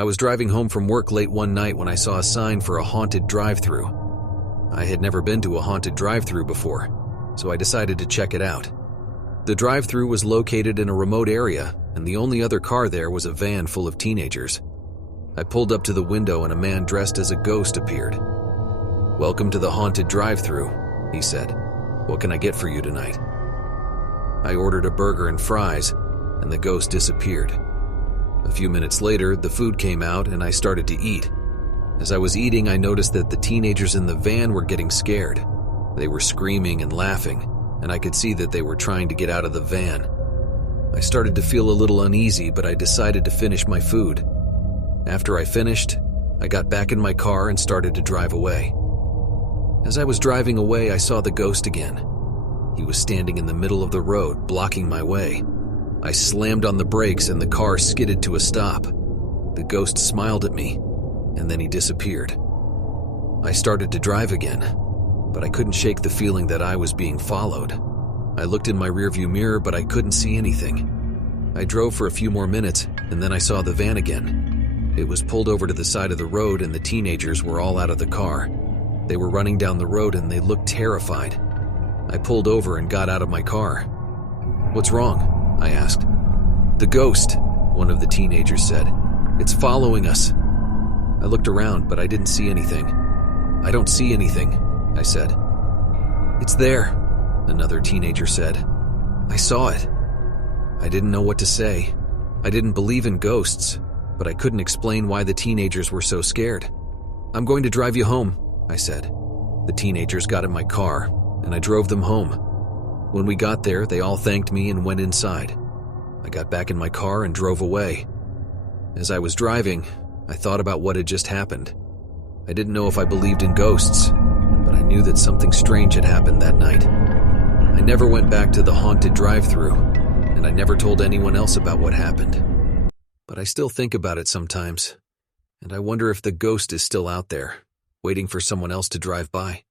I was driving home from work late one night when I saw a sign for a haunted drive-thru. I had never been to a haunted drive-thru before, so I decided to check it out. The drive-thru was located in a remote area, and the only other car there was a van full of teenagers. I pulled up to the window and a man dressed as a ghost appeared. "Welcome to the haunted drive-thru," he said. "What can I get for you tonight?" I ordered a burger and fries, and the ghost disappeared. A few minutes later, the food came out and I started to eat. As I was eating, I noticed that the teenagers in the van were getting scared. They were screaming and laughing, and I could see that they were trying to get out of the van. I started to feel a little uneasy, but I decided to finish my food. After I finished, I got back in my car and started to drive away. As I was driving away, I saw the ghost again. He was standing in the middle of the road, blocking my way. I slammed on the brakes and the car skidded to a stop. The ghost smiled at me, and then he disappeared. I started to drive again, but I couldn't shake the feeling that I was being followed. I looked in my rearview mirror, but I couldn't see anything. I drove for a few more minutes, and then I saw the van again. It was pulled over to the side of the road, and the teenagers were all out of the car. They were running down the road, and they looked terrified. I pulled over and got out of my car. "What's wrong?" I asked. "The ghost," one of the teenagers said. "It's following us." I looked around, but I didn't see anything. "I don't see anything," I said. "It's there," another teenager said. "I saw it." I didn't know what to say. I didn't believe in ghosts, but I couldn't explain why the teenagers were so scared. "I'm going to drive you home," I said. The teenagers got in my car, and I drove them home. When we got there, they all thanked me and went inside. I got back in my car and drove away. As I was driving, I thought about what had just happened. I didn't know if I believed in ghosts, but I knew that something strange had happened that night. I never went back to the haunted drive-thru, and I never told anyone else about what happened. But I still think about it sometimes, and I wonder if the ghost is still out there, waiting for someone else to drive by.